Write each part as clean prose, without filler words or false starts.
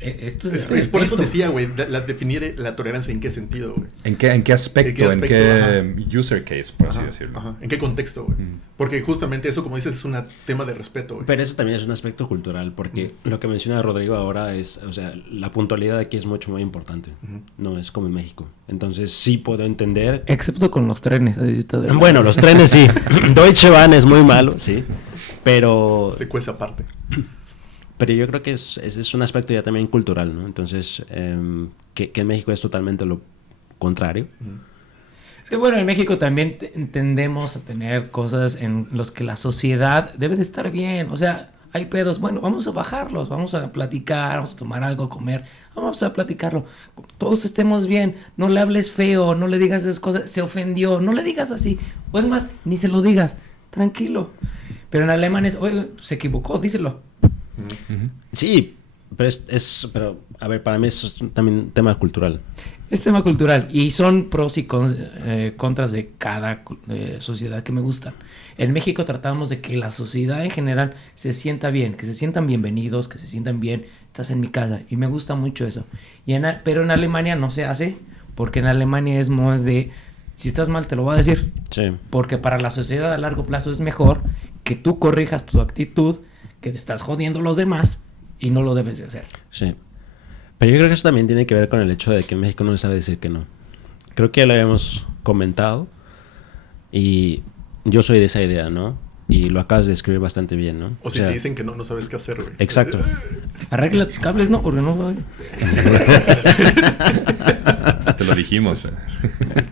Esto es por eso decía, güey, definir la tolerancia en qué sentido, güey. ¿En qué aspecto? ¿En qué user case, por así decirlo? Ajá. ¿En qué contexto, güey? Porque justamente eso, como dices, es un tema de respeto, güey. Pero eso también es un aspecto cultural, porque lo que menciona Rodrigo ahora es, o sea, la puntualidad aquí es mucho muy importante. No es como en México. Entonces sí puedo entender. Excepto con los trenes. Bueno, los trenes sí. Deutsche Bahn es muy malo, sí. Pero... Se cuece aparte. Pero yo creo que ese es un aspecto ya también cultural, ¿no? Entonces, que en México es totalmente lo contrario. Es que bueno, en México también tendemos a tener cosas en los que la sociedad debe de estar bien. O sea, hay pedos, bueno, vamos a bajarlos, vamos a platicar, vamos a tomar algo, comer, vamos a platicarlo. Todos estemos bien, no le hables feo, no le digas esas cosas, se ofendió, no le digas así. O es más, ni se lo digas, tranquilo. Pero en alemán es, oye, se equivocó, díselo. Sí, pero a ver, para mí eso es también un tema cultural. Es tema cultural y son pros y contras de cada sociedad que me gustan. En México tratamos de que la sociedad en general se sienta bien, que se sientan bienvenidos, que se sientan bien, estás en mi casa y me gusta mucho eso. Pero en Alemania no se hace, porque en Alemania es más de, si estás mal te lo voy a decir. Sí. Porque para la sociedad a largo plazo es mejor que tú corrijas tu actitud, que te estás jodiendo a los demás y no lo debes de hacer. Sí. Pero yo creo que eso también tiene que ver con el hecho de que en México no se sabe decir que no. Creo que ya lo habíamos comentado y yo soy de esa idea, ¿no? Y lo acabas de describir bastante bien, ¿no? O si te dicen que no sabes qué hacer, güey. Exacto. Arregla tus cables, ¿no? Porque no voy. Te lo dijimos.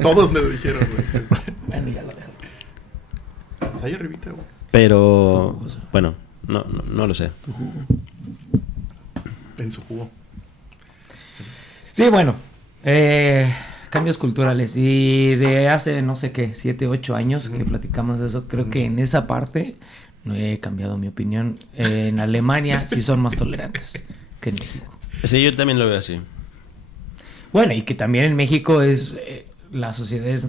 Todos me lo dijeron, güey. Bueno, ya lo dejo. Pues ahí arribita, güey. Pero, bueno, no lo sé. En su jugo. Sí, bueno. Cambios culturales. Y de hace, no sé qué, 7, 8 años que platicamos de eso, creo que en esa parte no he cambiado mi opinión. En Alemania sí son más tolerantes que en México. Sí, yo también lo veo así. Bueno, y que también en México es la sociedad es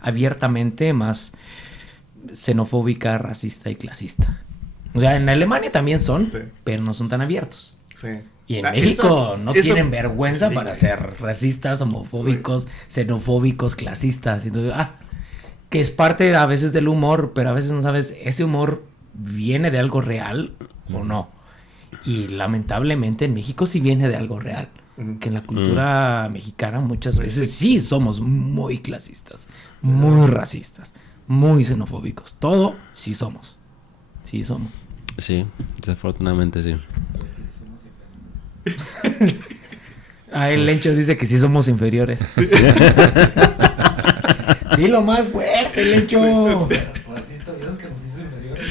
abiertamente más xenofóbica, racista y clasista. O sea, en Alemania también son, sí, pero no son tan abiertos. Sí. Y en México no tienen vergüenza para ser racistas, homofóbicos, xenofóbicos, clasistas. Entonces, que es parte a veces del humor, pero a veces no sabes, ¿ese humor viene de algo real o no? Y lamentablemente en México sí viene de algo real. Que en la cultura mexicana muchas veces sí somos muy clasistas, muy racistas, muy xenofóbicos. Todo sí somos. Sí somos. Sí, desafortunadamente sí. El Lencho dice que sí somos inferiores. Dilo más fuerte, Lencho. Por así está, Dios que nos hizo inferiores.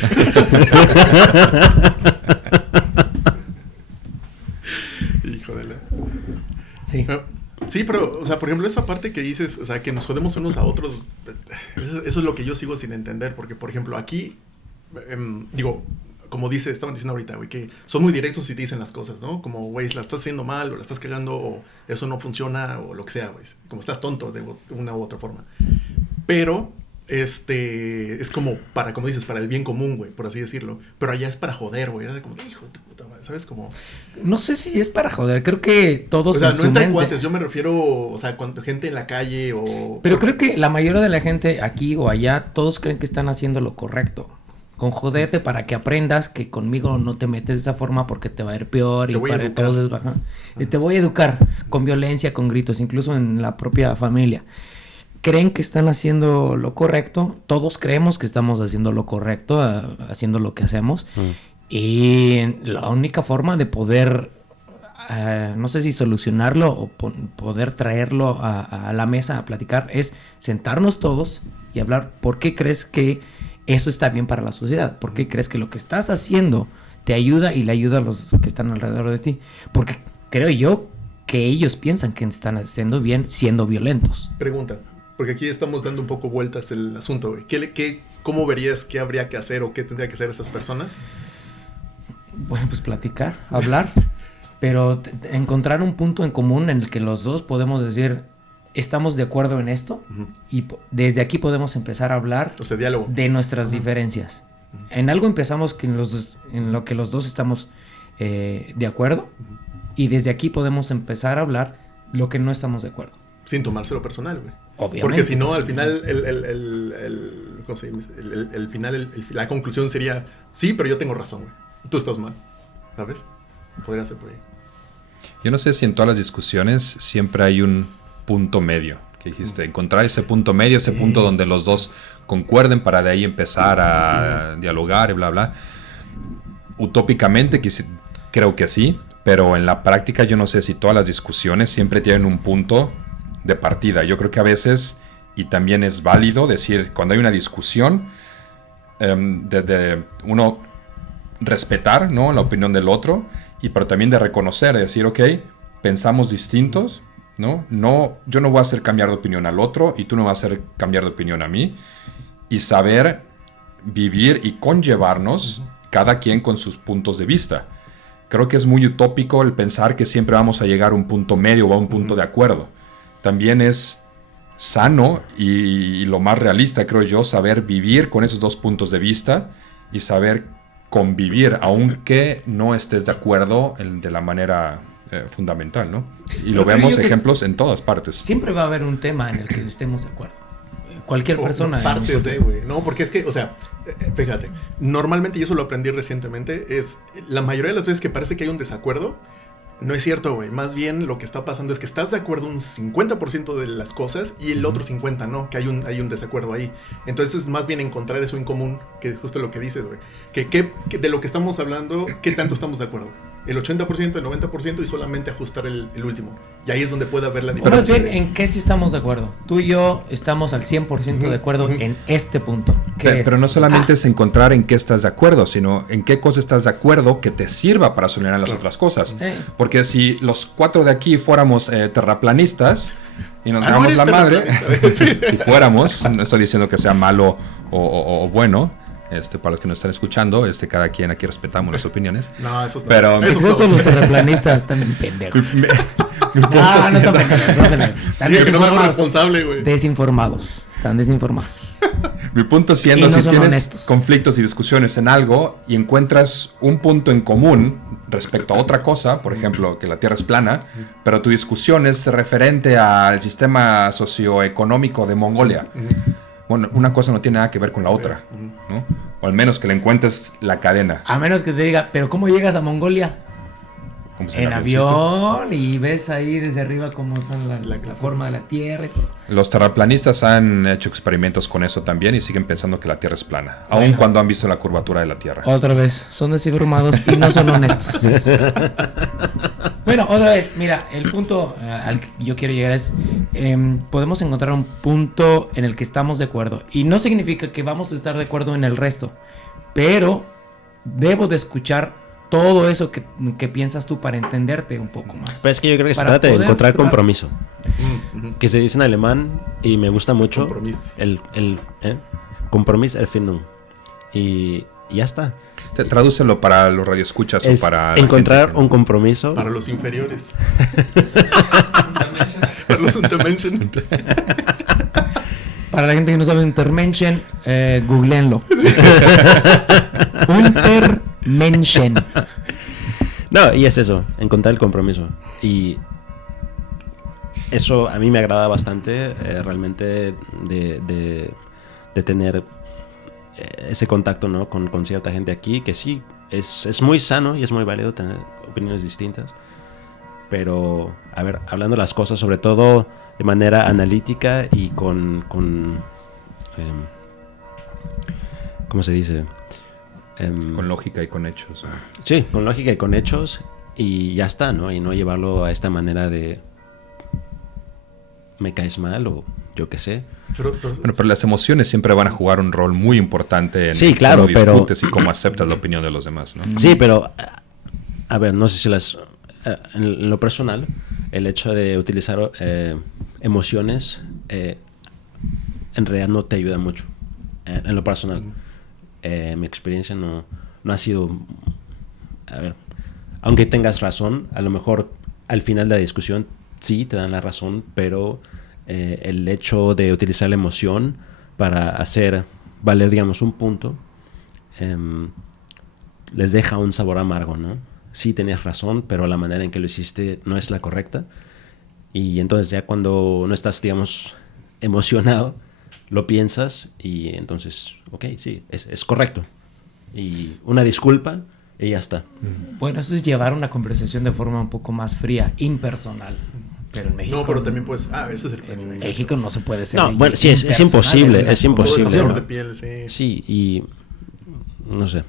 Hijo de la... Sí. Sí, pero, o sea, por ejemplo, esa parte que dices, o sea, que nos jodemos unos a otros, eso es lo que yo sigo sin entender, porque, por ejemplo, aquí, digo, como estaban diciendo ahorita, güey, que son muy directos y te dicen las cosas, ¿no? Como, güey, la estás haciendo mal, o la estás cagando, o eso no funciona, o lo que sea, güey. Como estás tonto de una u otra forma. Pero, es como como dices, para el bien común, güey, por así decirlo. Pero allá es para joder, güey. Era como, hijo de tu puta madre, ¿sabes? Como... No sé si es para joder, creo que todos... O sea, no entre cuates, yo me refiero, o sea, cuando gente en la calle o... Pero creo que la mayoría de la gente aquí o allá, todos creen que están haciendo lo correcto. Con joderte para que aprendas que conmigo no te metes de esa forma porque te va a ir peor y para todos es baja. Y te voy a educar con violencia, con gritos, incluso en la propia familia. Creen que están haciendo lo correcto, todos creemos que estamos haciendo lo correcto, haciendo lo que hacemos. Y la única forma de poder, no sé si solucionarlo o poder traerlo a la mesa a platicar es sentarnos todos y hablar por qué crees que eso está bien para la sociedad. ¿Por qué crees que lo que estás haciendo te ayuda y le ayuda a los que están alrededor de ti? Porque creo yo que ellos piensan que están haciendo bien siendo violentos. Pregunta, porque aquí estamos dando un poco vueltas el asunto, güey. ¿Cómo verías qué habría que hacer o qué tendría que hacer esas personas? Bueno, pues platicar, hablar, pero encontrar un punto en común en el que los dos podemos decir... Estamos de acuerdo en esto y desde aquí podemos empezar a hablar, o sea, diálogo, de nuestras diferencias. En algo empezamos en lo que los dos estamos de acuerdo Y desde aquí podemos empezar a hablar lo que no estamos de acuerdo. Sin tomárselo personal, güey. Obviamente. Porque si no, al final, ¿cómo se llama? La conclusión sería, sí, pero yo tengo razón, güey. Tú estás mal, ¿sabes? Podría ser por ahí. Yo no sé si en todas las discusiones siempre hay un punto medio. Que dijiste, encontrar ese punto medio, ese punto donde los dos concuerden para de ahí empezar a dialogar y bla, bla. Utópicamente creo que sí, pero en la práctica yo no sé si todas las discusiones siempre tienen un punto de partida. Yo creo que a veces, y también es válido decir, cuando hay una discusión, de uno respetar, ¿no?, la opinión del otro, pero también de reconocer, de decir, ok, pensamos distintos, ¿no? Yo no voy a hacer cambiar de opinión al otro y tú no vas a hacer cambiar de opinión a mí, y saber vivir y conllevarnos cada quien con sus puntos de vista. Creo que es muy utópico el pensar que siempre vamos a llegar a un punto medio o a un punto de acuerdo. También es sano y lo más realista, creo yo, saber vivir con esos dos puntos de vista y saber convivir, aunque no estés de acuerdo de la manera fundamental, ¿no? Y lo vemos ejemplos en todas partes. Siempre va a haber un tema en el que estemos de acuerdo. Cualquier persona. Partes de, güey. No, porque es que, o sea, fíjate, normalmente, y eso lo aprendí recientemente, es la mayoría de las veces que parece que hay un desacuerdo, no es cierto, güey. Más bien lo que está pasando es que estás de acuerdo un 50% de las cosas y el otro 50% no, que hay un desacuerdo ahí. Entonces, más bien encontrar eso en común, que justo lo que dices, güey. Que de lo que estamos hablando, ¿qué tanto estamos de acuerdo? El 80%, el 90% y solamente ajustar el último. Y ahí es donde puede haber la diferencia. Pero más bien, ¿en qué sí estamos de acuerdo? Tú y yo estamos al 100% de acuerdo en este punto. Pero no solamente es encontrar en qué estás de acuerdo, sino en qué cosa estás de acuerdo que te sirva para solucionar las otras cosas. Porque si los 4 de aquí fuéramos terraplanistas y nos damos la madre, si fuéramos, no estoy diciendo que sea malo o bueno, para los que nos están escuchando, cada quien aquí respetamos las opiniones. No, eso es pero todos los terraplanistas están en pendejos. No están pendejos. Desinformados. Están desinformados. Mi punto siendo, si tienes honestos. Conflictos y discusiones en algo y encuentras un punto en común respecto a otra cosa, por ejemplo, que la Tierra es plana, pero tu discusión es referente al sistema socioeconómico de Mongolia. Bueno, una cosa no tiene nada que ver con la otra, ¿no? O al menos que le encuentres la cadena. A menos que te diga, ¿pero cómo llegas a Mongolia? En avión, y ves ahí desde arriba cómo está la forma de la Tierra y todo. Los terraplanistas han hecho experimentos con eso también y siguen pensando que la Tierra es plana, aun cuando han visto la curvatura de la Tierra. Otra vez, son desinformados y no son honestos. Bueno, otra vez, mira, el punto al que yo quiero llegar es, podemos encontrar un punto en el que estamos de acuerdo. Y no significa que vamos a estar de acuerdo en el resto, pero debo de escuchar todo eso que piensas tú para entenderte un poco más. Pero es que yo creo que se trata de encontrar compromiso. Que se dice en alemán y me gusta mucho. Compromiso. Compromiso Erfindung. Y ya está. Tradúcelo para los radioescuchas o para encontrar un compromiso. Para los inferiores. Para los Untermenschen. Para la gente que no sabe Untermenschen, googleenlo. Untermenschen. No, y es eso, encontrar el compromiso. Y eso a mí me agrada bastante, realmente, de tener ese contacto, ¿no?, con cierta gente aquí, que sí, es muy sano y es muy válido tener opiniones distintas. Pero, a ver, hablando las cosas, sobre todo de manera analítica y con ¿cómo se dice? Con lógica y con hechos. Sí, con lógica y con hechos, y ya está, ¿no? Y no llevarlo a esta manera de me caes mal o yo qué sé. Pero las emociones siempre van a jugar un rol muy importante en cómo discutes y cómo aceptas la opinión de los demás, ¿no? Sí, pero a ver, no sé si en lo personal, el hecho de utilizar emociones en realidad no te ayuda mucho. En lo personal, mi experiencia no ha sido, a ver, aunque tengas razón, a lo mejor al final de la discusión sí te dan la razón, pero el hecho de utilizar la emoción para hacer valer, digamos, un punto, les deja un sabor amargo, ¿no? sí tenías razón, pero la manera en que lo hiciste no es la correcta. Y entonces ya cuando no estás, digamos, emocionado, lo piensas y entonces, ok, sí, es correcto. Y una disculpa y ya está. Bueno, eso es llevar una conversación de forma un poco más fría, impersonal. Pero en México... No, pero también pues... ese es el En pensamiento. México no se puede ser... No, bueno, sí, es imposible, es Todo ese imposible. color de piel, sí. Sí, y no sé.